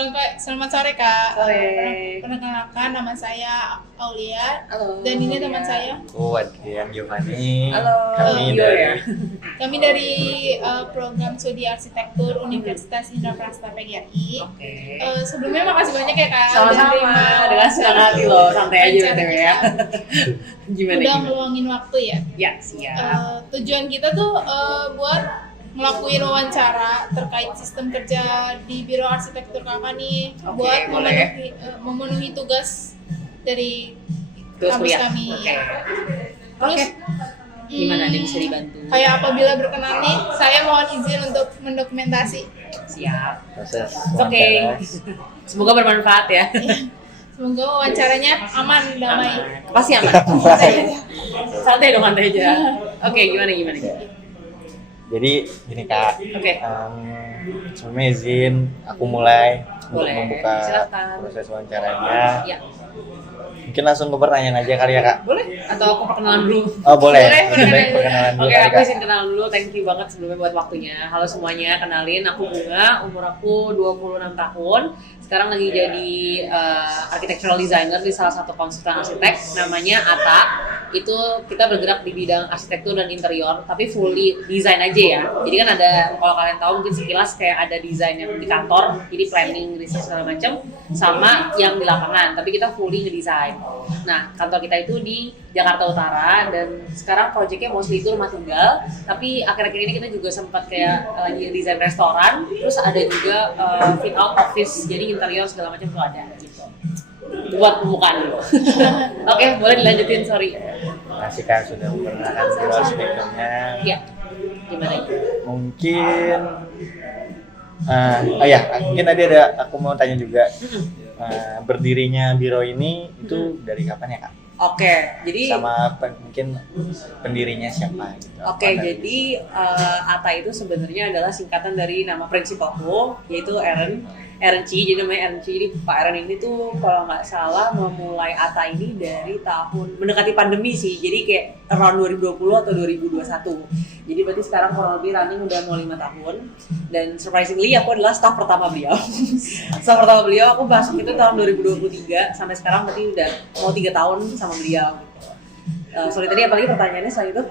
Selamat sore Kak. Sore. Perkenalkan nama saya Aulia. Halo. Dan ini teman saya. Adrian Giovanni. Halo. Kami Yo, dari ya. Kami dari program studi arsitektur Universitas Indraprasta PGRI. Oke. Sebelumnya makasih banyak ya Kak. Sama-sama. Dengan senang hati loh, santai aja BTW ya. Gimana? Udah ngeluangin waktu ya. Ya, siap. Tujuan kita tuh buat ngelakuin wawancara terkait sistem kerja di Biro Arsitektur Kakak nih. Oke, Buat boleh. memenuhi tugas dari Terus kampus kuliah. kami. Oke. Terus, Oke. Gimana ada yang bisa dibantu? Kayak apabila berkenan nih, saya mohon izin untuk mendokumentasi. Siap. proses Oke. wawancara. Semoga bermanfaat ya. Semoga wawancaranya aman, damai. Pasti aman. Santai dong, santai aja. Oke, gimana? Jadi gini Kak, Oke. sebelumnya izin aku mulai untuk Boleh, membuka silakan. proses wawancaranya. Ya, Mungkin langsung ke pertanyaan aja kali ya Kak. boleh. Atau aku perkenalan dulu? Oh boleh. Boleh, Baik, perkenalan dulu Oke, kali aku Kak. izin kenalan dulu. Thank you banget sebelumnya buat waktunya. Halo semuanya, kenalin aku Bunga, umur aku 26 tahun. Sekarang lagi jadi architectural designer di salah satu konsultan arsitek namanya Ata. Itu kita bergerak di bidang arsitektur dan interior, tapi fully design aja ya. Jadi kan ada, kalau kalian tahu mungkin sekilas kayak ada desain yang di kantor, jadi planning, research segala macam, sama yang di lapangan. Tapi kita fully ngedesain. Nah, kantor kita itu di Jakarta Utara dan sekarang proyeknya mostly itu rumah tinggal. Tapi akhir-akhir ini kita juga sempat kayak lagi desain restoran, terus ada juga fit out office, jadi interior segala macam tuh ada gitu. Buat pembukaan dulu. Oke, boleh dilanjutin, sorry. Masih Kak sudah memperkenalkan biro arsitekturnya. Ya, gimana itu? Mungkin mungkin tadi aku mau tanya juga. Berdirinya biro ini itu dari kapan ya Kak? Oke, jadi Sama mungkin pendirinya siapa gitu. Oke, jadi ATA itu sebenarnya adalah singkatan dari nama prinsipalku, yaitu Aaron Chi. Jadi namanya Aaron Chi. Jadi Pak Aaron ini tuh kalau nggak salah memulai ATA ini dari tahun mendekati pandemi sih. Jadi kayak around 2020 atau 2021. Jadi berarti sekarang kurang lebih running udah mau 5 tahun. Dan surprisingly aku adalah staff pertama beliau. Staff pertama beliau aku masuk itu tahun 2023 sampai sekarang berarti udah mau 3 tahun sama beliau gitu. Sorry tadi apalagi pertanyaannya soal itu?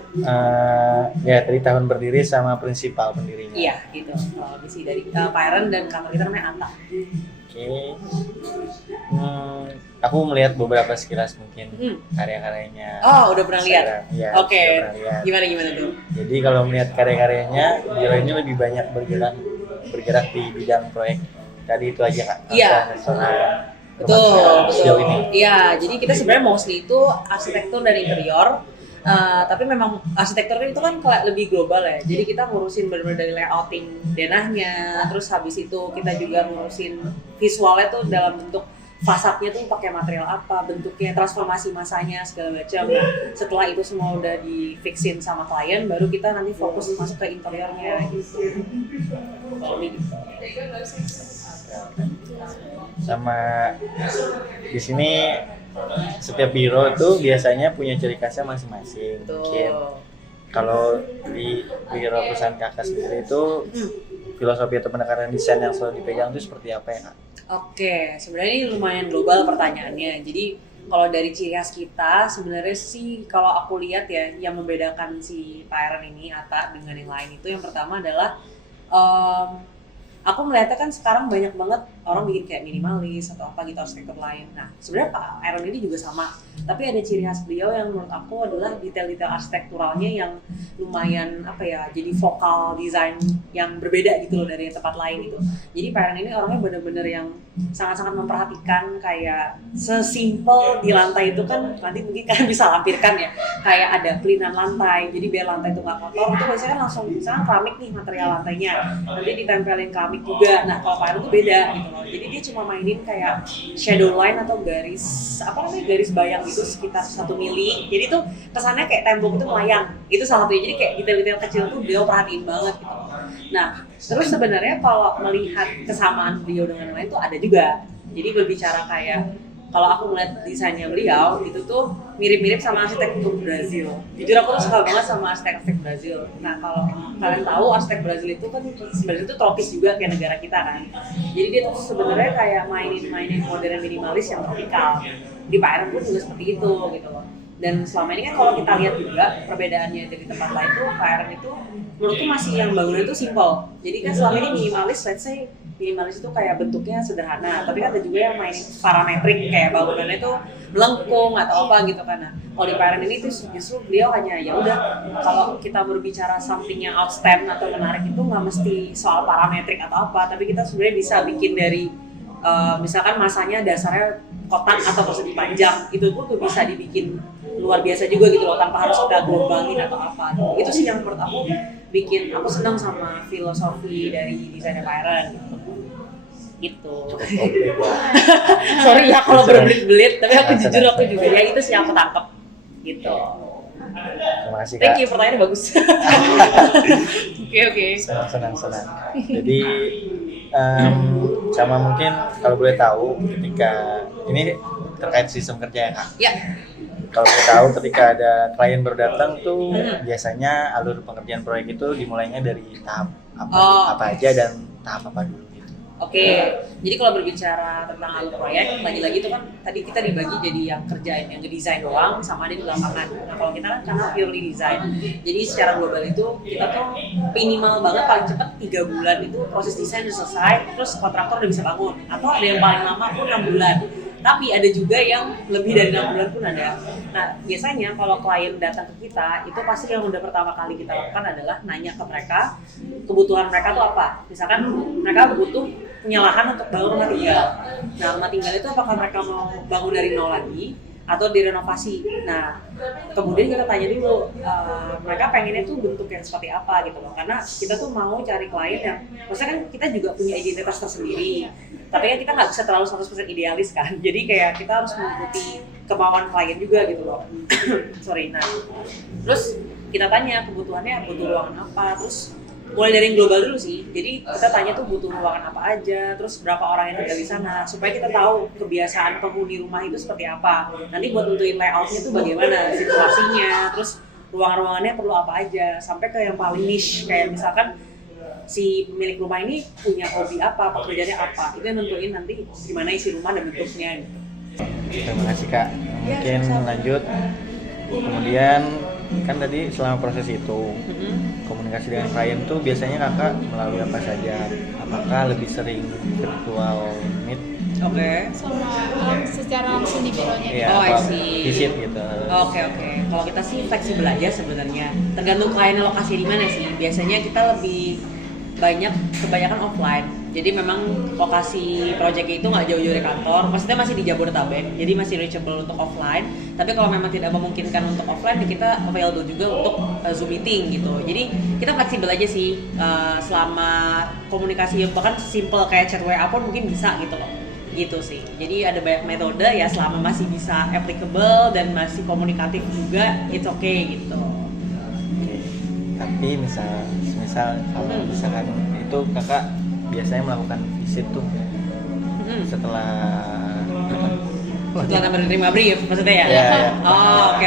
Ya tadi tahun berdiri sama prinsipal pendirinya. Iya gitu. Misi dari Pak Aaron dan kantor kita namanya Anta. Oke. Aku melihat beberapa sekilas mungkin karya-karyanya. Oh, udah pernah lihat? Iya, Oke. sudah pernah lihat. Gimana tuh? Jadi kalau melihat karya-karyanya, biro ini lebih banyak bergerak di bidang proyek. Tadi itu aja Kak. Iya. Restoran. Betul. Sejauh ini. Iya, jadi kita sebenarnya mostly itu arsitektur dan interior. Tapi memang arsitektur itu kan kayak lebih global ya. Jadi kita ngurusin benar-benar dari layouting denahnya, terus habis itu kita juga ngurusin visualnya tuh dalam bentuk fasadnya tuh pakai material apa, bentuknya, transformasi masanya segala macam. Nah, setelah itu semua udah di-fixin sama klien, baru kita nanti fokus masuk ke interiornya gitu. Sama di sini setiap biro tuh biasanya punya ciri khasnya masing-masing. Mungkin kalau di biro perusahaan Kakak sendiri itu filosofi atau pendekatan desain yang selalu dipegang itu seperti apa ya Kak? Oke, sebenarnya ini lumayan global pertanyaannya. Jadi kalau dari ciri khas kita sebenarnya sih kalau aku lihat ya yang membedakan si Pak Aaron ini Ata dengan yang lain itu yang pertama adalah aku melihatnya kan sekarang banyak banget orang bikin kayak minimalis atau apa gitu arsitektur lain. Nah sebenarnya Pak Aaron ini juga sama, tapi ada ciri khas beliau yang menurut aku adalah detail-detail arsitekturalnya yang lumayan apa ya, jadi vokal desain yang berbeda gitu loh dari tempat lain gitu. Jadi Pak Aaron ini orangnya bener-bener yang sangat-sangat memperhatikan kayak sesimpel di lantai itu kan nanti mungkin kalian bisa lampirkan ya kayak ada pelinan lantai, jadi biar lantai itu nggak kotor itu biasanya kan langsung misalnya keramik nih material lantainya nanti ditempelin keramik juga. Nah kalau Pak Aaron itu beda gitu loh, jadi dia cuma mainin kayak shadow line atau garis garis bayang gitu sekitar 1 mili, jadi tuh kesannya kayak tembok itu melayang, itu salah satunya. Jadi kayak detail-detail kecil tuh beliau perhatiin banget gitu. Nah terus sebenarnya kalau melihat kesamaan beliau dengan yang lain tuh ada juga. Jadi berbicara kayak kalau aku ngeliat desainnya beliau itu tuh mirip-mirip sama arsitek Brazil. Jujur aku tuh suka banget sama arsitek Brazil. Nah kalau kalian tahu arsitek Brazil itu kan sebenarnya itu tropis juga kayak negara kita kan. Jadi dia tuh sebenarnya kayak mainin modern minimalis yang tropikal. Di Pak Aaron pun juga seperti itu gitu loh. Dan selama ini kan kalau kita lihat juga perbedaannya dari tempat lain tuh Pak Aaron itu menurutku masih yang bangunan itu simple. Jadi kan selama ini minimalis, let's say minimalis itu kayak bentuknya sederhana, tapi kan ada juga yang mainin parametrik kayak bangunannya itu melengkung atau apa gitu kan. Nah, kalau di Pak Aaron ini tuh justru beliau hanya ya udah kalau kita berbicara something yang outstanding atau menarik itu nggak mesti soal parametrik atau apa, tapi kita sebenarnya bisa bikin dari misalkan masanya dasarnya kotak atau persegi panjang, itu pun tuh bisa dibikin luar biasa juga gitu loh tanpa harus kita gelombangin atau apa. Itu sih yang menurut aku bikin aku senang sama filosofi dari desainnya Pak Aaron gitu. Sorry ya kalau berbelit-belit, tapi aku jujur aku juga ya itu sih yang aku tangkep gitu. Terima kasih Kak. Thank you, pertanyaannya bagus. Oke. Senang. Jadi sama mungkin kalau boleh tahu ketika ini terkait sistem kerja ya Kak. Ya. Kalau boleh tahu ketika ada klien baru datang tuh biasanya alur pengerjaan proyek itu dimulainya dari tahap apa aja dan tahap apa dulu gitu. Oke, jadi kalau berbicara tentang alur proyek, lagi-lagi itu kan tadi kita dibagi jadi yang kerjain yang ngedesain doang sama ada di lapangan. Nah kalau kita kan karena purely design, jadi secara global itu kita tuh minimal banget paling cepat 3 bulan itu proses desain udah selesai, terus kontraktor udah bisa bangun. Atau ada yang paling lama pun 6 bulan. Tapi ada juga yang lebih dari 6 bulan pun ada. Nah biasanya kalau klien datang ke kita, itu pasti yang udah pertama kali kita lakukan adalah nanya ke mereka kebutuhan mereka tuh apa. Misalkan mereka butuh punya lahan untuk bangun rumah tinggal. Nah rumah tinggal itu apakah mereka mau bangun dari nol lagi atau direnovasi. Nah kemudian kita tanya dulu mereka pengennya tuh bentuk yang seperti apa gitu loh. Karena kita tuh mau cari klien yang, maksudnya kan kita juga punya identitas tersendiri. Tapi kan kita nggak bisa terlalu 100% idealis kan. Jadi kayak kita harus mengikuti kemauan klien juga gitu loh. Sorry. Nah terus kita tanya kebutuhannya butuh ruangan apa, terus mulai dari yang global dulu sih. Jadi kita tanya tuh butuh ruangan apa aja, terus berapa orang yang tinggal di sana, supaya kita tahu kebiasaan penghuni rumah itu seperti apa. Nanti buat tentuin layoutnya tuh bagaimana, situasinya, terus ruang-ruangannya perlu apa aja, sampai ke yang paling niche kayak misalkan si pemilik rumah ini punya hobi apa, pekerjaannya apa, itu yang nentuin nanti gimana isi rumah dan bentuknya. Terima kasih Kak. Mungkin lanjut. Kemudian kan tadi selama proses itu komunikasi dengan klien tuh biasanya Kakak melalui apa saja? Apakah lebih sering virtual meet? Oke. Sama secara langsung di bironya. Iya, Oh, I apa see. visit gitu. Oke. Kalau kita sih fleksibel aja sebenarnya. Tergantung kliennya lokasi di mana sih. Biasanya kita lebih kebanyakan offline. Jadi memang lokasi proyeknya itu nggak jauh-jauh dari kantor. Maksudnya masih di Jabodetabek. Jadi masih reachable untuk offline. Tapi kalau memang tidak memungkinkan untuk offline, kita available juga untuk Zoom meeting gitu. Jadi kita fleksibel aja sih. Selama komunikasi bahkan simple kayak chat WA pun mungkin bisa gitu loh. Gitu sih. Jadi ada banyak metode ya selama masih bisa applicable dan masih komunikatif juga, it's okay gitu. Oke. Tapi misal kalau misalkan itu Kakak biasanya melakukan visit tuh setelah menerima brief maksudnya ya? Ya. Oh, oke.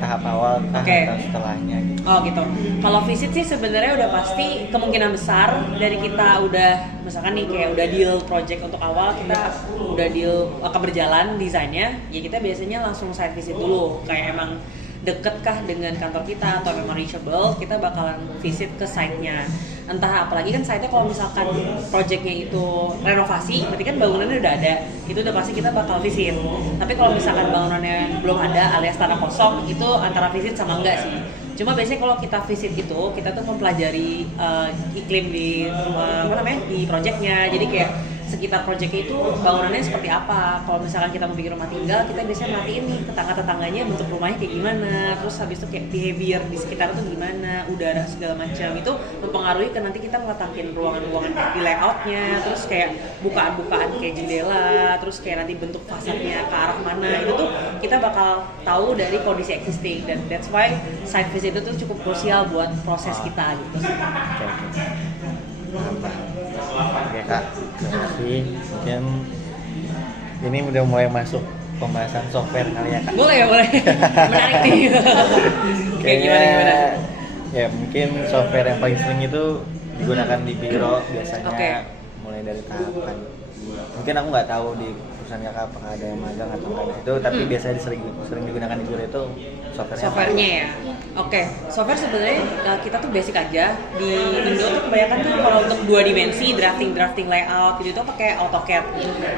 Tahap awal atau setelahnya gitu. Oh gitu. Kalau visit sih sebenarnya udah pasti kemungkinan besar dari kita udah misalkan nih kayak udah deal project untuk awal, kita udah deal akan berjalan desainnya, ya kita biasanya langsung site visit dulu. Kayak emang deket kah dengan kantor kita atau memang reachable, kita bakalan visit ke site-nya. Entah apalagi kan site-nya kalau misalkan project-nya itu renovasi, berarti kan bangunannya udah ada, itu udah pasti kita bakal visit. Tapi kalau misalkan bangunannya belum ada alias tanah kosong, itu antara visit sama enggak sih. Cuma biasanya kalau kita visit itu, kita tuh mempelajari iklim di di project-nya. Jadi kayak sekitar proyeknya itu bangunannya seperti apa. Kalau misalkan kita mau bikin rumah tinggal, kita biasanya merhatiin nih tetangga-tetangganya bentuk rumahnya kayak gimana, terus habis itu kayak behavior di sekitar itu gimana, udara segala macam. Itu mempengaruhi ke nanti kita ngeletakin ruangan-ruangan di layoutnya, terus kayak bukaan-bukaan kayak jendela, terus kayak nanti bentuk fasadnya ke arah mana, itu tuh kita bakal tahu dari kondisi existing. Dan that's why site visit itu tuh cukup krusial buat proses kita gitu. Oke Kak, terima kasih. Mungkin ini udah mulai masuk pembahasan software kali ya Kak. Boleh. Menarik nih. Kayak gimana? Ya mungkin software yang paling sering itu digunakan di biro biasanya. Oke. Mulai dari tahapan. Mungkin aku nggak tahu di perusahaan kakak apakah ada yang magang atau enggak ada itu, tapi biasanya sering digunakan di biro itu Softwarenya ya. Oke, software sebenarnya kita tuh basic aja. Di Indo tuh kebanyakan tuh kalau untuk 2 dimensi drafting layout gitu tuh pakai AutoCAD.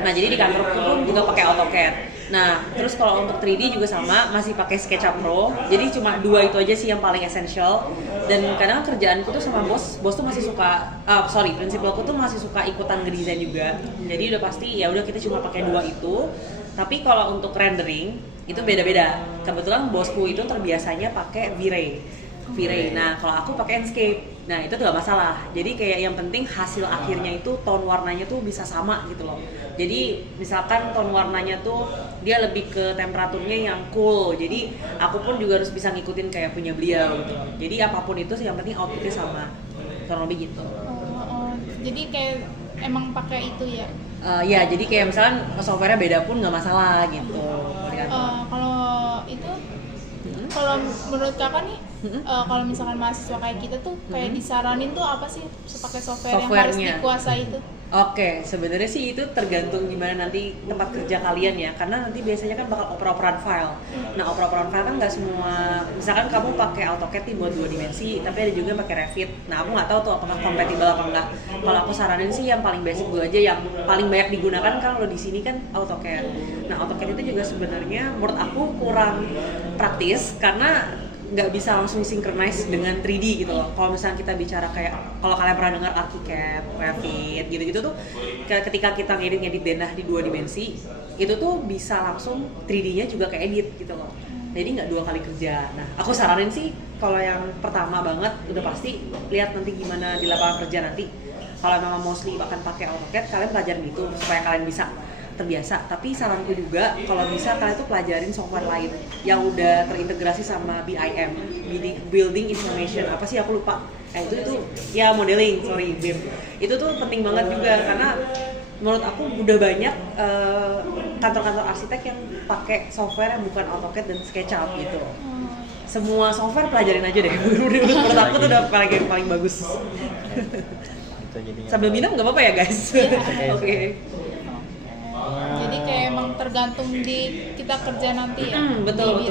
Nah, jadi di kantor pun juga pakai AutoCAD. Nah, terus kalau untuk 3D juga sama, masih pakai SketchUp Pro. Jadi cuma 2 itu aja sih yang paling essential. Dan kadang kerjaanku tuh sama bos tuh masih suka prinsipalku tuh masih suka ikutan ngedesain juga. Jadi udah pasti ya udah kita cuma pakai 2 itu. Tapi kalau untuk rendering itu beda-beda. Kebetulan bosku itu terbiasanya pakai V-Ray. Nah, kalau aku pakai Enscape. Nah, itu nggak masalah. Jadi kayak yang penting hasil akhirnya itu tone warnanya tuh bisa sama gitu loh. Jadi misalkan tone warnanya tuh dia lebih ke temperaturnya yang cool. Jadi aku pun juga harus bisa ngikutin kayak punya beliau gitu. Jadi apapun itu sih yang penting outputnya sama. Kurang lebih gitu. Jadi kayak emang pakai itu ya? Ya, jadi kayak misalkan software-nya beda pun nggak masalah gitu. Kalau itu, kalau menurut kakak nih, kalau misalkan mahasiswa kayak kita tuh kayak disaranin tuh apa sih pakai software yang harus dikuasai itu? Oke, sebenarnya sih itu tergantung gimana nanti tempat kerja kalian ya, karena nanti biasanya kan bakal oper-operan file. Nah, oper-operan file kan nggak semua, misalkan kamu pakai AutoCAD nih buat 2 dimensi, tapi ada juga yang pakai Revit. Nah, aku nggak tahu tuh apakah kompatibel apa enggak. Kalau aku saranin sih yang paling basic dulu aja, yang paling banyak digunakan kalau di sini kan AutoCAD. Nah, AutoCAD itu juga sebenarnya menurut aku kurang praktis karena nggak bisa langsung synchronize dengan 3D gitu loh. Kalau misalnya kita bicara kayak, kalau kalian pernah dengar ArchiCAD, Revit gitu-gitu tuh, ketika kita ngedit denah di 2 dimensi, itu tuh bisa langsung 3D-nya juga keedit gitu loh. Jadi nggak 2 kali kerja. Nah, aku saranin sih kalau yang pertama banget udah pasti lihat nanti gimana di lapangan kerja nanti. Kalau memang mostly akan pakai AutoCAD, kalian pelajarin itu supaya kalian bisa terbiasa. Tapi saranku juga kalau bisa kalian tuh pelajarin software lain yang udah terintegrasi sama BIM, Building Information, apa sih aku lupa. Itu ya modeling, BIM. Itu tuh penting banget juga karena menurut aku udah banyak kantor-kantor arsitek yang pakai software yang bukan AutoCAD dan SketchUp gitu. Semua software pelajarin aja deh. Menurut aku tuh udah paling bagus. Sambil minum nggak apa-apa ya guys? Oke. Jadi kayak emang tergantung di kita kerja nanti ya. Betul.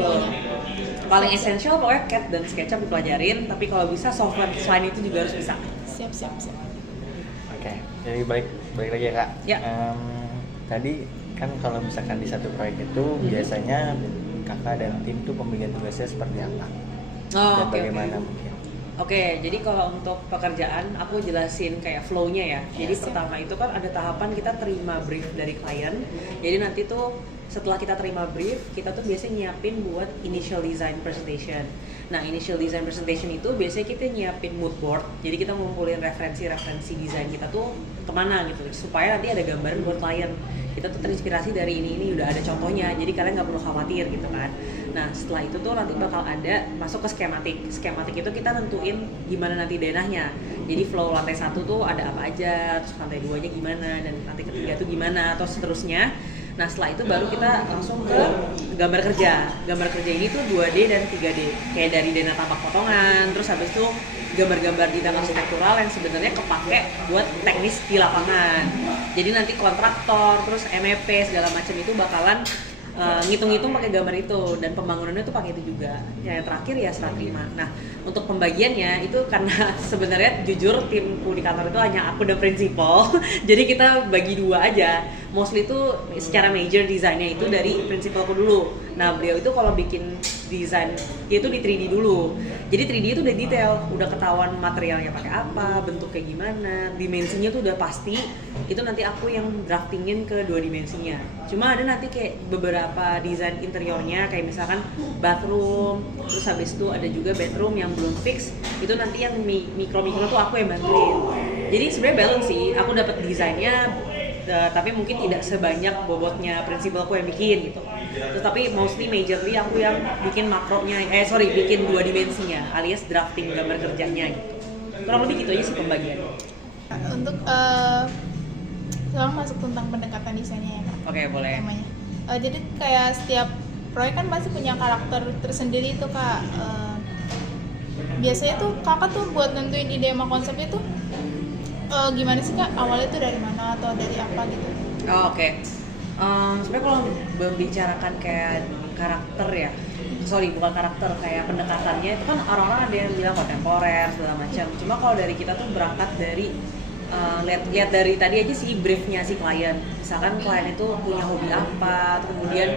Paling esensial pokoknya CAD dan SketchUp dipelajarin, tapi kalau bisa software selain itu juga harus bisa. Siap. Oke, jadi balik lagi ya Kak. Ya. Tadi kan kalau misalkan di satu proyek itu biasanya kakak dan tim tuh pembagian tugasnya seperti apa? Dan bagaimana mungkin? Oke, jadi kalau untuk pekerjaan aku jelasin kayak flow-nya ya. Jadi pertama itu kan ada tahapan kita terima brief dari klien. Jadi nanti tuh setelah kita terima brief, kita tuh biasanya nyiapin buat initial design presentation. Nah, initial design presentation itu biasanya kita nyiapin mood board. Jadi kita ngumpulin referensi desain kita tuh kemana gitu, supaya nanti ada gambaran buat klien. Kita tuh terinspirasi dari ini udah ada contohnya, jadi kalian nggak perlu khawatir gitu kan. Nah, setelah itu tuh nanti bakal ada masuk ke skematik itu kita nentuin gimana nanti denahnya. Jadi flow lantai 1 tuh ada apa aja, terus lantai 2 nya gimana, dan lantai ketiga tuh gimana, atau seterusnya. Nah, setelah itu baru kita langsung ke gambar kerja. Gambar kerja ini tuh 2D dan 3D. Kayak dari denah tampak potongan, terus habis itu gambar-gambar di dalam arsitektural yang sebenarnya kepake buat teknis di lapangan. Jadi nanti kontraktor, terus MEP segala macam itu bakalan ngitung-ngitung pakai gambar itu, dan pembangunannya tuh pakai itu juga. Yang terakhir ya serah terima. Nah, untuk pembagiannya itu karena sebenarnya jujur timku di kantor itu hanya aku dan prinsipal. Jadi kita bagi 2 aja. Mostly itu secara major desainnya itu dari prinsipalku dulu. Nah, beliau itu kalau bikin desain dia itu di 3D dulu. Jadi 3D itu udah detail, udah ketahuan materialnya pakai apa, bentuk kayak gimana, dimensinya tuh udah pasti. Itu nanti aku yang draftingin ke 2 dimensinya. Cuma ada nanti kayak beberapa desain interiornya, kayak misalkan bathroom, terus habis itu ada juga bedroom yang belum fix. Itu nanti yang mikro tuh aku yang bantuin. Jadi sebenarnya balance sih, aku dapat desainnya, tapi mungkin tidak sebanyak bobotnya prinsipalku yang bikin gitu. Tapi mostly majorly aku yang bikin bikin 2 dimensinya, alias drafting gambar kerjanya gitu. Kurang lebih gitu aja sih pembagiannya. Untuk sekarang masuk tentang pendekatan desainnya ya Kak. Oke, boleh. Namanya. Jadi kayak setiap proyek kan pasti punya karakter tersendiri itu Kak. Biasanya tuh Kakak tuh buat nentuin ide sama konsep itu gimana sih Kak? Awalnya tuh dari mana atau dari apa gitu? Oh, oke. Sebenarnya kalau membicarakan kayak karakter ya, bukan karakter, kayak pendekatannya itu kan orang-orang ada yang bilang kontemporer segala macam. Cuma kalau dari kita tuh berangkat dari lihat dari tadi aja sih briefnya si klien. Misalkan klien itu punya hobi apa, terus kemudian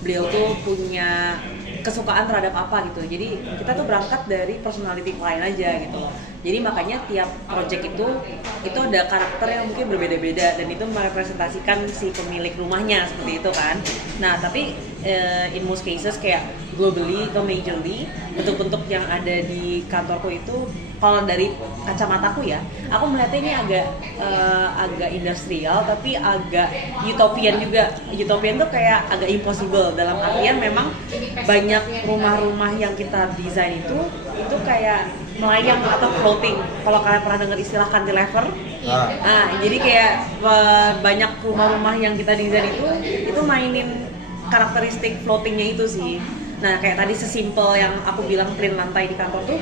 beliau tuh punya kesukaan terhadap apa gitu. Jadi kita tuh berangkat dari personality klien aja gitu loh. Jadi makanya tiap project itu ada karakter yang mungkin berbeda-beda dan itu merepresentasikan si pemilik rumahnya seperti itu kan. Nah tapi in most cases kayak globally atau majorly bentuk-bentuk yang ada di kantorku itu kalau dari kacamataku ya, aku melihatnya ini agak industrial tapi agak utopian juga. Utopian tuh kayak agak impossible dalam artian memang banyak rumah-rumah yang kita desain itu kayak melayang atau floating. Kalau kalian pernah dengar istilah cantilever, jadi kayak banyak rumah-rumah yang kita desain itu mainin karakteristik floatingnya itu sih. Nah kayak tadi sesimpel yang aku bilang print lantai di kantor tuh,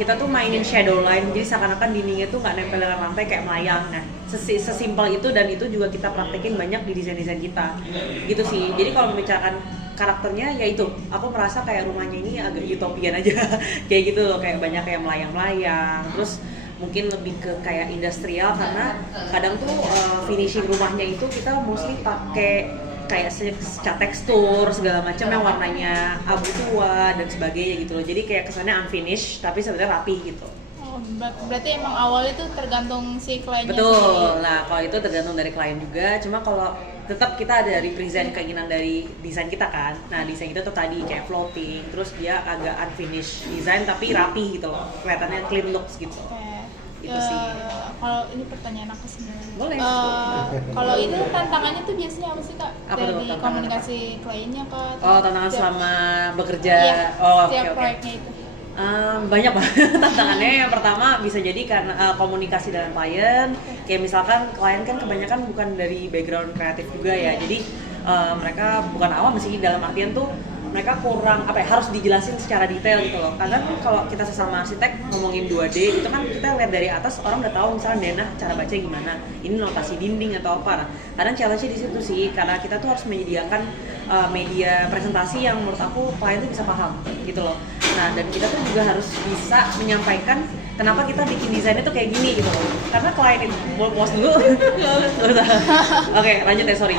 kita tuh mainin shadow line, jadi seakan-akan dindingnya tuh nggak nempel dengan lantai kayak melayang. Nah sesimpel itu dan itu juga kita praktekin banyak di desain-desain kita gitu sih. Jadi kalau membicarakan karakternya ya itu, aku merasa kayak rumahnya ini agak utopian aja kayak gitu loh, kayak banyak kayak melayang-melayang. Terus mungkin lebih ke kayak industrial karena kadang tuh finishing rumahnya itu kita mostly pakai kayak cat tekstur segala macam yang warnanya abu tua dan sebagainya gitu loh. Jadi kayak kesannya unfinished tapi sebenarnya rapi gitu. Oh, berarti emang awalnya tuh tergantung si kliennya. Betul. Nah, kalau itu tergantung dari klien juga. Cuma kalau tetap kita ada represent keinginan dari desain kita kan. Nah, desain kita tuh tadi kayak floating, terus dia agak unfinished design tapi rapi gitu loh. Kelihatannya clean looks gitu. Itu sih. Kalau ini pertanyaan aku sebenarnya. Boleh. Kalau itu tantangannya tuh biasanya apa sih Kak? Apa dari tuh, komunikasi kliennya Kak? Tantangan selama bekerja. Iya, setiap Oke. proyeknya itu. Banyak banget tantangannya. Yang pertama bisa jadi karena komunikasi dengan klien. Kayak misalkan klien kan kebanyakan bukan dari background kreatif juga ya. Jadi mereka bukan awam sih, dalam artian tuh mereka kurang harus dijelasin secara detail gitu loh. Karena kalau kita sesama arsitek ngomongin 2D itu kan kita lihat dari atas, orang udah tahu misalnya denah cara baca gimana, ini notasi dinding atau apa. Nah, kadang challenge-nya di situ sih, karena kita tuh harus menyediakan media presentasi yang menurut aku klien tuh bisa paham gitu loh. Nah, dan kita tuh juga harus bisa menyampaikan kenapa kita bikin desainnya tuh kayak gini gitu loh. Karena klien itu, mau pause dulu. Oke, lanjut ya, sorry.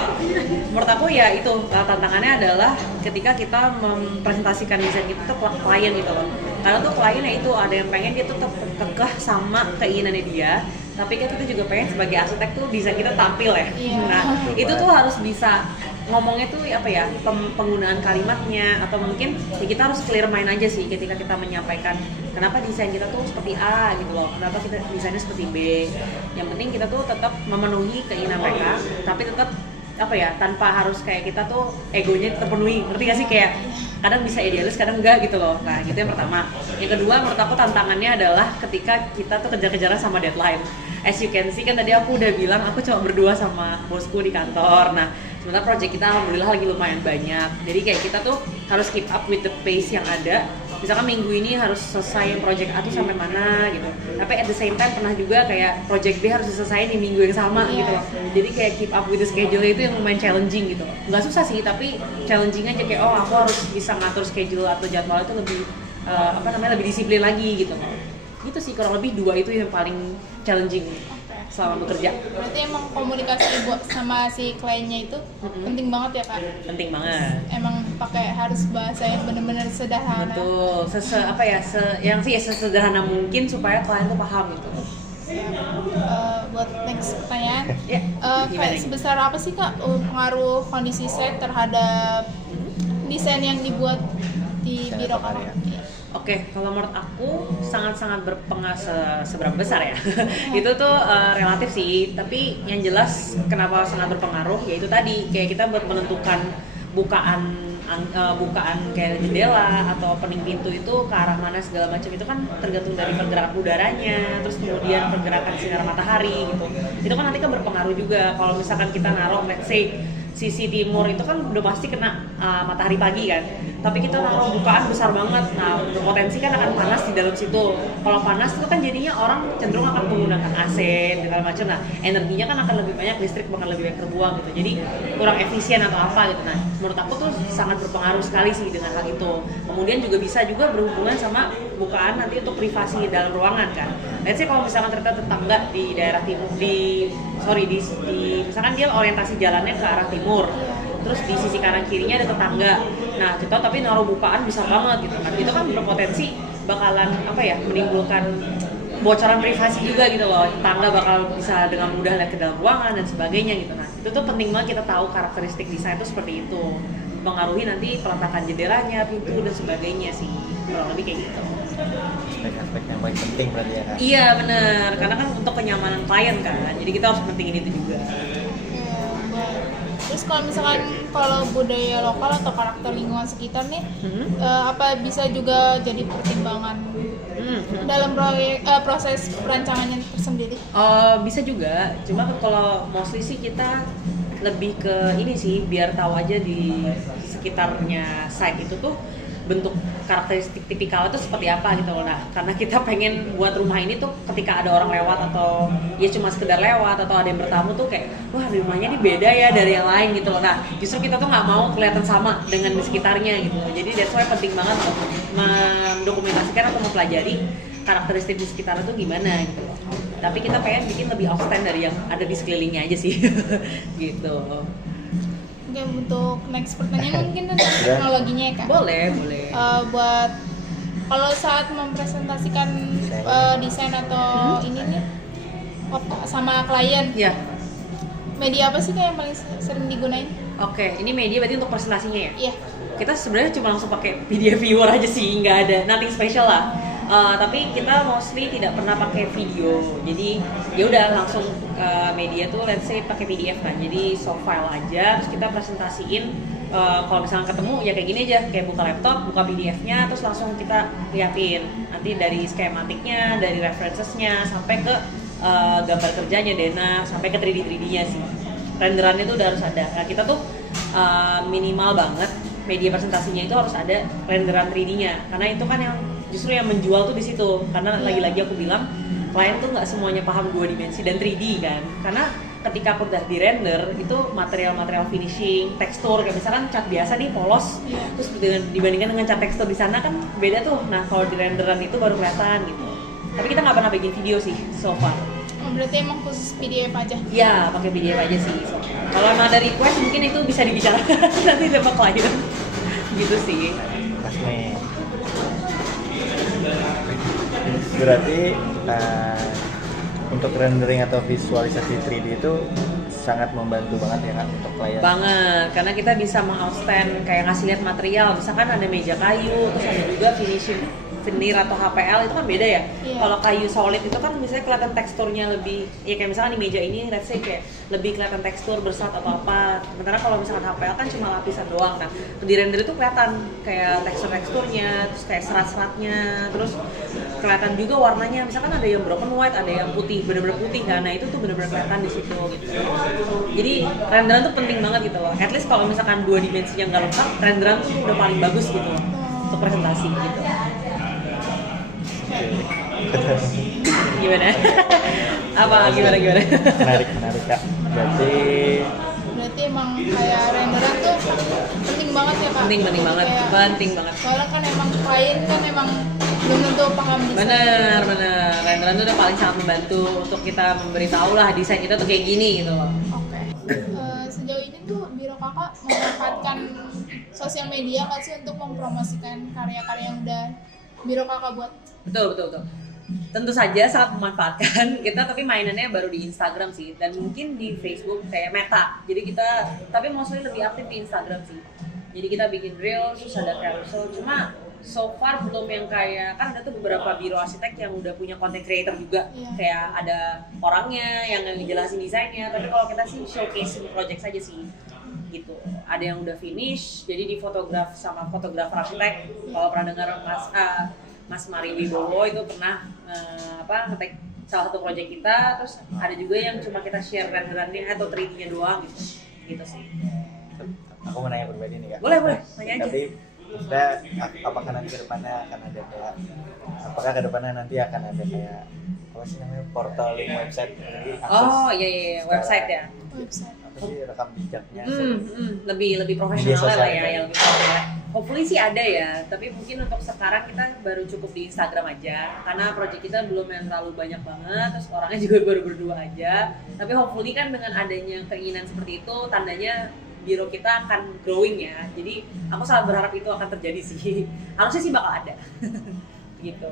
Menurut aku ya itu tantangannya adalah ketika kita mempresentasikan desain kita ke klien gitu loh. Karena tuh kliennya itu ada yang pengen dia tetap kekeh sama keinginannya dia, tapi kan kita juga pengen sebagai arsitek tuh desain kita tampil ya. Nah, itu tuh harus bisa ngomongnya tuh penggunaan kalimatnya, atau mungkin ya kita harus clear mind aja sih ketika kita menyampaikan kenapa desain kita tuh seperti A gitu loh, kenapa kita desainnya seperti B. Yang penting kita tuh tetap memenuhi keinginan mereka, tapi tetap tanpa harus kayak kita tuh egonya terpenuhi. Ngerti gak sih, kayak kadang bisa idealis kadang enggak gitu loh. Nah gitu yang pertama. Yang kedua menurut aku tantangannya adalah ketika kita tuh kejar-kejaran sama deadline. As you can see kan tadi aku udah bilang aku cuma berdua sama bosku di kantor. Nah sementara project kita alhamdulillah lagi lumayan banyak, jadi kayak kita tuh harus keep up with the pace yang ada. Misalkan minggu ini harus selesai project A tuh sampai mana gitu, tapi at the same time pernah juga kayak project B harus diselesaikan di minggu yang sama gitu loh. Jadi kayak keep up with the schedule itu yang lumayan challenging gitu. Nggak susah sih, tapi challenging aja, kayak aku harus bisa ngatur schedule atau jadwal itu lebih lebih disiplin lagi gitu loh. Gitu sih, kurang lebih dua itu yang paling challenging selama bekerja. Berarti emang komunikasi buat sama si kliennya itu penting banget ya Kak? Penting banget. Emang pakai harus bahasa yang benar-benar sederhana. Betul. Sesederhana mungkin supaya klien tuh paham gitu. Buat next pertanyaan, Gimana kayak sebesar apa sih Kak pengaruh kondisi set terhadap desain yang dibuat di biro Kakak? Oke, kalau menurut aku sangat-sangat berpengaruh seberapa besar ya. Itu tuh relatif sih, tapi yang jelas kenapa sangat berpengaruh yaitu tadi kayak kita buat menentukan bukaan kayak jendela atau opening pintu itu ke arah mana segala macam itu kan tergantung dari pergerakan udaranya, terus kemudian pergerakan sinar matahari gitu. Itu kan nanti kan berpengaruh juga. Kalau misalkan kita naruh let's say sisi timur itu kan udah pasti kena matahari pagi kan, tapi kita naruh bukaan besar banget, nah berpotensi kan akan panas di dalam situ. Kalau panas itu kan jadinya orang cenderung akan menggunakan AC segala macam, nah energinya kan akan lebih banyak, listrik bakal lebih banyak terbuang gitu, jadi kurang efisien atau apa gitu. Nah menurut aku tuh sangat berpengaruh sekali sih dengan hal itu. Kemudian juga bisa juga berhubungan sama bukaan nanti untuk privasi dalam ruangan kan. Let's say kalau misalkan ternyata tetangga di daerah timur, di misalkan dia orientasi jalannya ke arah timur, terus di sisi kanan kirinya ada tetangga, nah kita tapi naruh bukaan besar banget gitu kan, itu kan berpotensi bakalan menimbulkan bocoran privasi juga gitu loh, tetangga bakal bisa dengan mudah lihat ke dalam ruangan dan sebagainya gitu. Nah itu tuh penting banget kita tahu karakteristik desain itu seperti itu, mengaruhi nanti peletakan jendelanya, pintu dan sebagainya sih, kurang lebih kayak gitu. Aspek-aspek yang paling penting berarti ya kan? Iya benar, karena kan untuk kenyamanan klien kan, jadi kita harus pentingin itu juga. Terus kalau misalkan budaya lokal atau karakter lingkungan sekitar nih, apa bisa juga jadi pertimbangan dalam proses perancangannya tersendiri? Bisa juga, cuma kalau mostly sih kita lebih ke ini sih, biar tahu aja di sekitarnya site itu tuh bentuk karakteristik tipikal itu seperti apa gitu loh. Nah karena kita pengen buat rumah ini tuh ketika ada orang lewat atau ya cuma sekedar lewat atau ada yang bertamu tuh kayak wah rumahnya ini beda ya dari yang lain gitu loh. Nah justru kita tuh nggak mau kelihatan sama dengan di sekitarnya gitu loh. Jadi that's why penting banget untuk mendokumentasikan atau mempelajari karakteristik di sekitar itu gimana gitu loh. Tapi kita pengen bikin lebih outstand dari yang ada di sekelilingnya aja sih gitu. Oke, untuk next pertanyaan mungkin tentang teknologinya ya Kak? Boleh. Buat kalau saat mempresentasikan desain atau ini nih sama klien, ya. Media apa sih Kak yang paling sering digunain? Oke, ini media berarti untuk presentasinya ya? Iya. Kita sebenarnya cuma langsung pakai PDF viewer aja sih, nggak ada nothing special lah. Tapi kita mostly tidak pernah pakai video, jadi ya udah langsung media tuh let's say pakai PDF kan, jadi soft file aja, terus kita presentasiin. Kalau misalnya ketemu ya kayak gini aja, kayak buka laptop, buka PDF-nya, terus langsung kita liatin nanti dari skematiknya, dari references-nya, sampai ke gambar kerjanya Dena, sampai ke 3D-nya sih. Renderannya tuh udah harus ada. Nah kita tuh minimal banget media presentasinya itu harus ada renderan 3D-nya, karena itu kan yang justru yang menjual tuh di situ. Karena lagi-lagi aku bilang klien tuh nggak semuanya paham 2 dimensi dan 3D kan, karena ketika aku udah di render itu material finishing, tekstur kayak misalkan cat biasa nih polos, terus dibandingkan dengan cat tekstur di sana kan beda tuh. Nah kalau di renderan itu baru kelihatan gitu. Tapi kita nggak pernah bikin video sih so far. Berarti emang khusus PDF aja? Iya, pakai PDF aja sih. Kalau emang ada request mungkin itu bisa dibicarakan nanti sama klien. Gitu sih. Pas nih. Berarti untuk rendering atau visualisasi 3D itu sangat membantu banget ya kan untuk klien. Banget, karena kita bisa meng-outstand kayak ngasih lihat material. Misalkan ada meja kayu, terus ada juga finishing veneer atau HPL itu kan beda ya. Kalau kayu solid itu kan misalnya kelihatan teksturnya lebih, ya kayak misalkan di meja ini let's say kayak lebih kelihatan tekstur bersat atau apa. Sementara kalau misalkan HPL kan cuma lapisan doang. Nah di render itu kelihatan kayak teksturnya, terus kayak serat-seratnya, terus kelihatan juga warnanya. Misalkan ada yang broken white, ada yang putih, bener-bener putih kan. Nah itu tuh bener-bener kelihatan di situ gitu. Jadi renderan tuh penting banget gitu loh. At least kalau misalkan 2 dimensinya nggak lengkap, renderan tuh udah paling bagus gitu loh untuk presentasi gitu. Gimana? Gimana? Menarik Kak. Berarti emang kayak renderan tuh penting banget ya Kak? Penting banget. Soalnya kan emang klien kan emang belum tentu paham desain. Bener. Renderan tuh udah paling sangat membantu untuk kita memberitahu lah desain kita tuh kayak gini gitu loh. Oke. Sejauh ini tuh biro Kakak memanfaatkan sosial media nggak sih untuk mempromosikan karya-karya yang udah biro Kakak buat? Betul. Tentu saja sangat memanfaatkan kita, tapi mainannya baru di Instagram sih, dan mungkin di Facebook kayak Meta. Jadi kita, tapi mostly lebih aktif di Instagram sih. Jadi kita bikin reels, terus ada carousel. Cuma so far belum yang kayak, kan ada tuh beberapa biro arsitek yang udah punya content creator juga, kayak ada orangnya yang ngejelasin desainnya. Tapi kalau kita sih showcasing project saja sih. Gitu. Ada yang udah finish, jadi di fotograf sama fotografer arsitek. Kalau pernah dengar Mas Mari Wibowo itu pernah nge-tag salah satu project kita, terus ada juga yang cuma kita share renderannya atau 3D-nya doang gitu. gitu sih. Aku mau nanya pribadi nih Kak. Boleh, tanya aja. Tapi maksudnya apakah nanti ke depannya akan ada kayak apakah ke depannya nanti akan ada kayak apa sih namanya portal link website jadi akses Iya, website ya. Website. apa sih rekam jejaknya Lebih profesional lah ya, yang lebih profesional. Hopefully sih ada ya, tapi mungkin untuk sekarang kita baru cukup di Instagram aja karena project kita belum yang terlalu banyak banget, terus orangnya juga baru berdua aja. Tapi hopefully kan dengan adanya keinginan seperti itu, tandanya biro kita akan growing ya. Jadi aku sangat berharap itu akan terjadi sih. Harusnya sih bakal ada. Gitu.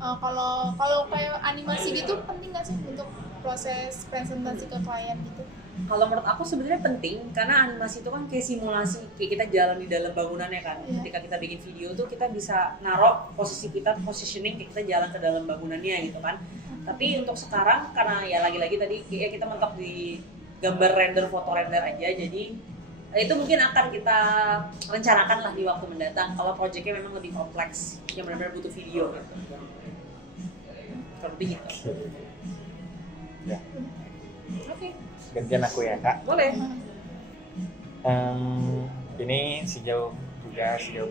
Kalau kayak animasi gitu penting nggak sih untuk proses presentasi ke klien gitu? Kalau menurut aku sebenarnya penting karena animasi itu kan kayak simulasi, kayak kita jalan di dalam bangunannya kan. Iya. Ketika kita bikin video tuh kita bisa naruh posisi kita, positioning kayak kita jalan ke dalam bangunannya gitu kan. Tapi untuk sekarang karena ya lagi-lagi tadi kayak kita mentok di gambar render, foto render aja, jadi itu mungkin akan kita rencanakan lah di waktu mendatang kalau proyeknya memang lebih kompleks yang benar-benar butuh video gitu. Kalau lebih gitu. ya Oke. gantian aku ya Kak. Boleh. Ini sejauh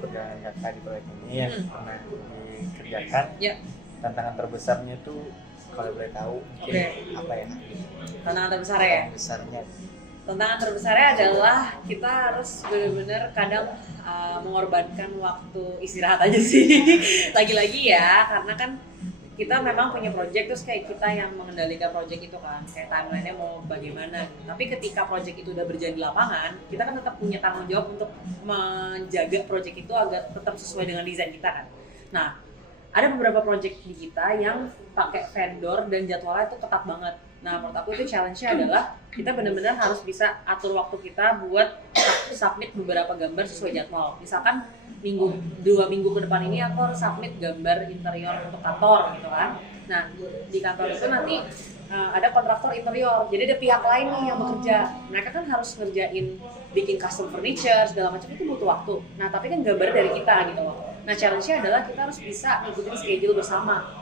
perjalanan Kakak di proyek ini yang pernah dikerjakan Ya. tantangan terbesarnya tuh kalau boleh tahu mungkin apa ya? Tantangan terbesar ya? Besarnya Tantangan terbesarnya adalah kita harus benar-benar kadang mengorbankan waktu istirahat aja sih. Lagi-lagi ya, karena kan kita memang punya project terus kayak kita yang mengendalikan project itu kan, kayak timeline-nya mau bagaimana. Tapi ketika project itu udah berjalan di lapangan, kita kan tetap punya tanggung jawab untuk menjaga project itu agar tetap sesuai dengan desain kita kan. Nah, ada beberapa project di kita yang pakai vendor dan jadwalnya itu ketat banget. Nah, menurut aku itu challenge-nya adalah kita benar-benar harus bisa atur waktu kita buat submit beberapa gambar sesuai jadwal. Misalkan 2 minggu ke depan ini aku harus submit gambar interior untuk kantor gitu kan. Nah, di kantor itu nanti ada kontraktor interior, jadi ada pihak lain nih yang bekerja. Mereka kan harus ngerjain bikin custom furniture segala macam, itu butuh waktu. Nah, tapi kan gambar dari kita gitu loh. Nah, challenge-nya adalah kita harus bisa ngikutin schedule bersama.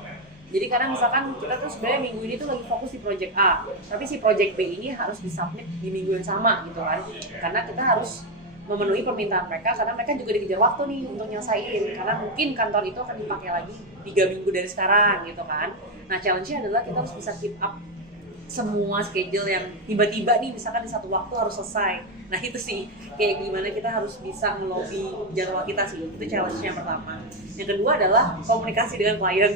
Jadi kadang misalkan kita tuh sebenarnya minggu ini tuh lagi fokus di project A, tapi si project B ini harus disubmit di minggu yang sama gitu kan. Karena kita harus memenuhi permintaan mereka, karena mereka juga dikejar waktu nih untuk nyelesain. Karena mungkin kantor itu akan dipakai lagi 3 minggu dari sekarang gitu kan. Nah, challenge-nya adalah kita harus bisa keep up semua schedule yang tiba-tiba nih misalkan di satu waktu harus selesai. Nah, itu sih kayak gimana kita harus bisa melobi jadwal kita sih. Itu challenge-nya yang pertama. Yang kedua adalah komunikasi dengan klien.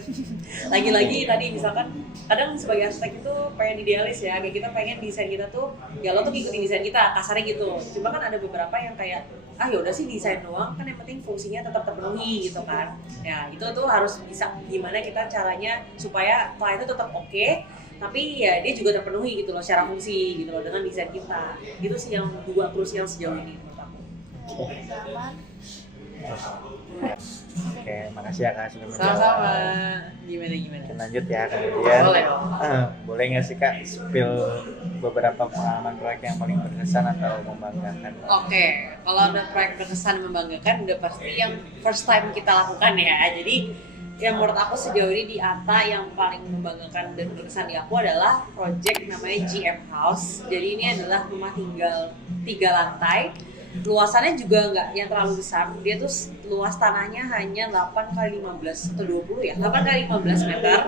Lagi-lagi tadi misalkan kadang sebagai arsitek itu pengen idealis ya, kayak kita pengen desain kita tuh ya lo tuh ngikutin desain kita, kasarnya gitu. Cuma kan ada beberapa yang kayak yaudah sih desain doang, kan yang penting fungsinya tetap terpenuhi gitu kan. Ya, itu tuh harus bisa gimana kita caranya supaya klien itu tetap oke, tapi ya dia juga terpenuhi gitu loh secara fungsi gitu loh dengan desain kita. Itu sih yang 2 krusial sejauh ini menurut aku. Oke, makasih ya Kak sudah menjawab. Sama-sama. Gimana? Kita lanjut ya kemudian. Boleh dong. Boleh nggak sih Kak spill beberapa pengalaman proyek yang paling berkesan atau membanggakan? Oke, kalau ada proyek berkesan membanggakan udah pasti yang first time kita lakukan ya. Jadi yang menurut aku sejauh ini di ATA yang paling membanggakan dan berkesan di aku adalah project namanya GM House. Jadi ini adalah rumah tinggal 3 lantai. Luasannya juga nggak yang terlalu besar, dia tuh luas tanahnya hanya 8x15 atau 20 ya, 8x15 meter.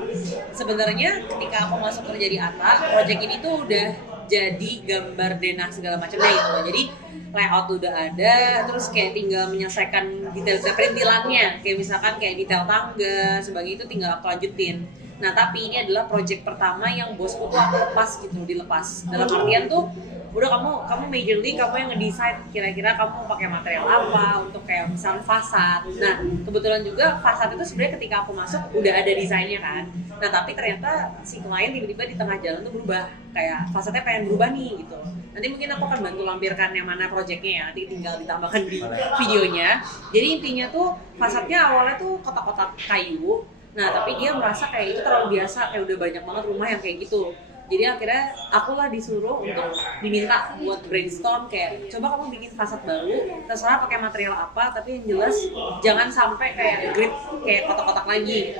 Sebenarnya ketika aku masuk kerja di ATA, project ini tuh udah jadi gambar denah segala macamnya gitu loh. Jadi layout udah ada, terus kayak tinggal menyelesaikan detail-detail perintilannya, kayak misalkan kayak detail tangga, sebagainya itu tinggal aku lanjutin. Nah, tapi ini adalah project pertama yang bosku tuh aku lepas gitu, dilepas. Dalam artian tuh udah kamu majorly kamu yang ngedesain kira-kira kamu mau pakai material apa untuk kayak misalnya fasad. Nah, kebetulan juga fasad itu sebenarnya ketika aku masuk udah ada desainnya kan. Nah, tapi ternyata si klien tiba-tiba di tengah jalan tuh berubah, kayak fasadnya pengen berubah nih gitu. Nanti mungkin aku akan bantu lampirkan yang mana projectnya ya, nanti tinggal ditambahkan di videonya. Jadi intinya tuh fasadnya awalnya tuh kotak-kotak kayu. Nah, tapi dia merasa kayak itu terlalu biasa, kayak udah banyak banget rumah yang kayak gitu. Jadi akhirnya akulah disuruh untuk diminta buat brainstorm kayak coba kamu bikin fasad baru, terserah pakai material apa, tapi yang jelas jangan sampai kayak grid kayak kotak-kotak lagi.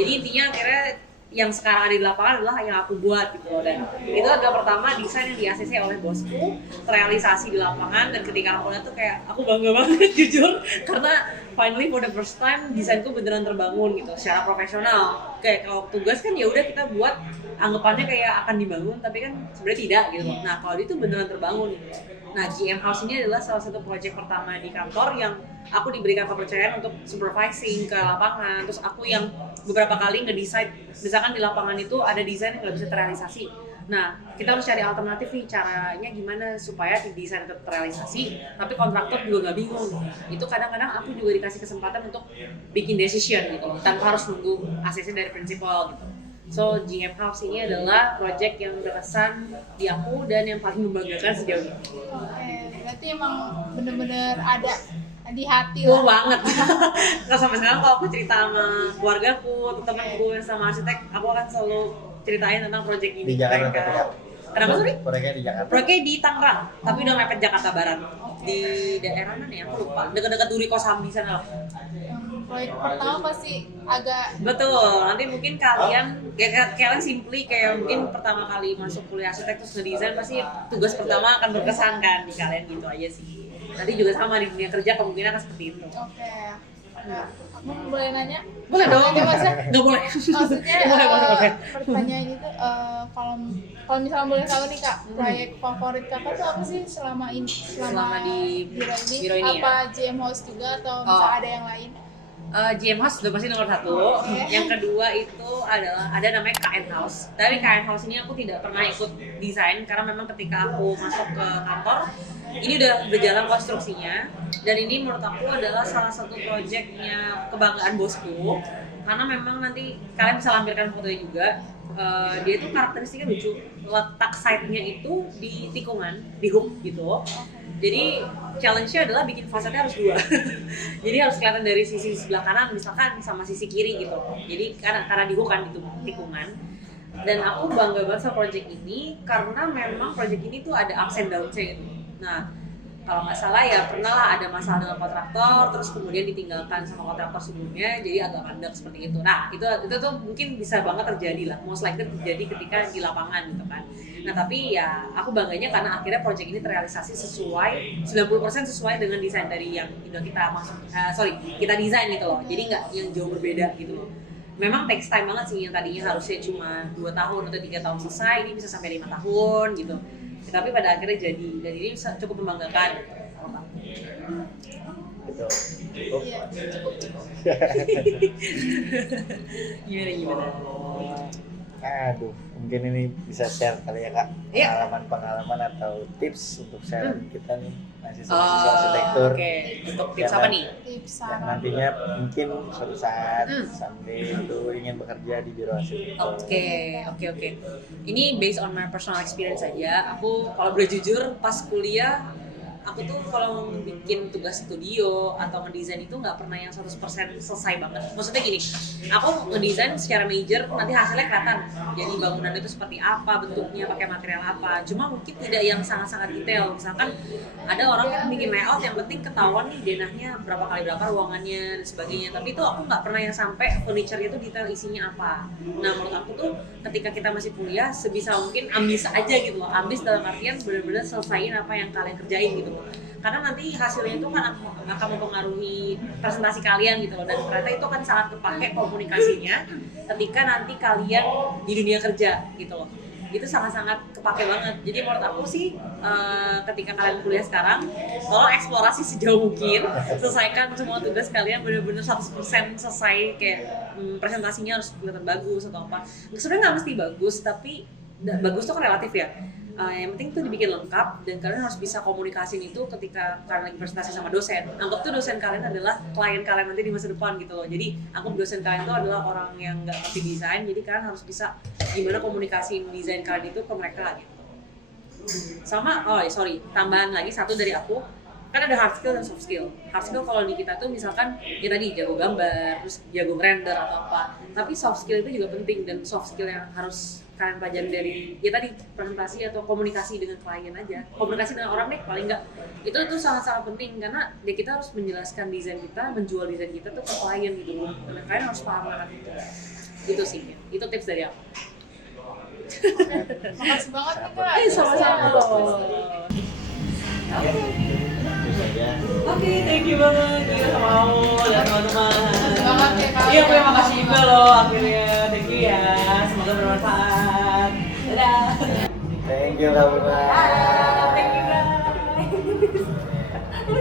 Jadi intinya akhirnya yang sekarang ada di lapangan adalah yang aku buat gitu loh. Dan itu adalah pertama desain yang di-ACC oleh bosku, terrealisasi di lapangan, dan ketika aku lihat tuh kayak aku bangga banget jujur, karena finally for the first time desainku beneran terbangun gitu secara profesional. Kayak kalau tugas kan ya udah kita buat anggapannya kayak akan dibangun, tapi kan sebenarnya tidak gitu. Nah kalau itu beneran terbangun gitu. Nah GM House ini adalah salah satu proyek pertama di kantor yang aku diberikan kepercayaan untuk supervising ke lapangan. Terus aku yang beberapa kali ngedesain, misalkan di lapangan itu ada desain yang nggak bisa terrealisasi. Nah kita harus cari alternatif nih, caranya gimana supaya desain tetap terrealisasi, tapi kontraktor juga nggak bingung. Itu kadang-kadang aku juga dikasih kesempatan untuk bikin decision gitu loh, tanpa harus nunggu ACC dari prinsipal gitu. So GM House ini adalah project yang berkesan di aku dan yang paling membanggakan sejauh ini. Oke, berarti emang bener-bener ada di hati Cool lah. banget. Nah sampai sekarang kalau aku cerita sama keluargaku, atau temanku yang sama arsitek, aku akan selalu ceritain tentang project ini. Di Jakarta tapi ya. Kenapa sorry? Proyeknya di Jakarta. Proyeknya di Tangerang, tapi udah mepet Jakarta Barat. Di daerah mana ya? Aku lupa. Dekat-dekat Duri Kosambi sana lah. Proyek pertama pasti agak Betul, nanti mungkin kalian kalian simply kayak mungkin pertama kali masuk kuliah arsitek terus ngedesain, pasti tugas pertama akan berkesan kan di kalian gitu aja sih. Nanti juga sama di dunia kerja kemungkinan akan seperti itu. oke. Nah, aku boleh nanya? Boleh dong. Nanya, Mas, ya? Nggak boleh. Maksudnya Boleh. pertanyaan itu kalau misalnya boleh tahu nih Kak, proyek favorit Kakak tuh apa sih selama Selama di biro ini ya? apa GM House juga atau misalnya ada yang lain? GM House udah pasti nomor 1. Yang kedua itu adalah ada namanya KN House. Tapi KN House ini aku tidak pernah ikut desain karena memang ketika aku masuk ke kantor ini udah berjalan konstruksinya, dan ini menurut aku adalah salah satu proyeknya kebanggaan bosku karena memang nanti kalian bisa lampirkan fotonya juga. Dia itu karakteristiknya lucu, letak site-nya itu di tikungan, di hook gitu. Jadi challenge-nya adalah bikin fasadnya harus 2. Jadi harus kelihatan dari sisi sebelah kanan misalkan sama sisi kiri gitu. Jadi karena di hook kan itu tikungan. Dan aku bangga banget sama project ini karena memang project ini tuh ada ups and downs-nya gitu. Nah, kalau nggak salah ya pernah lah ada masalah dengan kontraktor, terus kemudian ditinggalkan sama kontraktor sebelumnya, jadi agak mandek seperti itu. Nah, itu tuh mungkin bisa banget terjadi lah, most likely terjadi ketika di lapangan gitu kan. Nah, tapi ya aku bangganya karena akhirnya project ini terrealisasi sesuai 90% sesuai dengan desain dari yang udah kita desain gitu loh. Jadi nggak yang jauh berbeda gitu loh. Memang takes time banget sih, yang tadinya harusnya cuma 2 tahun atau 3 tahun selesai, ini bisa sampai 5 tahun gitu. Tapi pada akhirnya jadi, dan ini cukup membanggakan. Gitu. Cukup. Iya, cukup. Gimana? Aduh, mungkin ini bisa share kali ya Kak, Iya. pengalaman atau tips untuk share kita nih mahasiswa arsitektur. Oke, untuk tips apa nih? Tips Yang saran. nantinya mungkin suatu saat someday itu ingin bekerja di biro arsitektur. Oke. Ini based on my personal experience aja. Aku kalau boleh jujur pas kuliah, aku tuh kalau bikin tugas studio atau ngedesain itu nggak pernah yang 100% selesai banget. Maksudnya gini, aku ngedesain secara major, nanti hasilnya kelihatan. Jadi bangunan itu seperti apa, bentuknya, pakai material apa. Cuma mungkin tidak yang sangat-sangat detail. Misalkan ada orang yang bikin layout, yang penting ketahuan nih denahnya berapa kali berapa ruangannya dan sebagainya. Tapi itu aku nggak pernah yang sampai furniture itu detail isinya apa. Nah menurut aku tuh ketika kita masih kuliah, sebisa mungkin ambis aja gitu loh. Ambis dalam artian benar-benar selesaiin apa yang kalian kerjain gitu. Karena nanti hasilnya itu kan akan mempengaruhi presentasi kalian gitu loh, dan ternyata itu akan sangat kepake komunikasinya ketika nanti kalian di dunia kerja gitu loh. Itu sangat-sangat kepake banget. Jadi menurut aku sih ketika kalian kuliah sekarang, tolong eksplorasi sejauh mungkin, selesaikan semua tugas kalian benar-benar 100% selesai, kayak presentasinya harus kelihatan bagus atau apa. Sebenarnya nggak mesti bagus, tapi bagus itu kan relatif ya. Yang penting tuh dibikin lengkap, dan kalian harus bisa komunikasiin itu ketika kalian lagi presentasi sama dosen. Anggap tuh dosen kalian adalah klien kalian nanti di masa depan gitu loh. Jadi anggap dosen kalian tuh adalah orang yang nggak ngerti desain, jadi kalian harus bisa gimana komunikasiin desain kalian itu ke mereka gitu. Sama, tambahan lagi satu dari aku, kan ada hard skill dan soft skill. Hard skill kalau di kita tuh misalkan ya tadi jago gambar, terus jago render atau apa. Tapi soft skill itu juga penting, dan soft skill yang harus kalian pelajari dari ya tadi presentasi atau komunikasi dengan klien aja, komunikasi dengan orang deh paling nggak, itu tuh sangat-sangat penting karena ya kita harus menjelaskan desain kita, menjual desain kita tuh ke klien gitu, dan kalian harus paham banget itu. Gitu sih, itu tips dari aku. Makasih banget nih Kak. Sama-sama loh. Itu saja. Oke, thank you banget Gio sama kamu dan teman-teman. Makasih banget ya Kak. Iya, terima kasih juga loh akhirnya. Thank you ya. Semoga bermanfaat. Dadah. Thank you Kak Bunda. Thank you guys.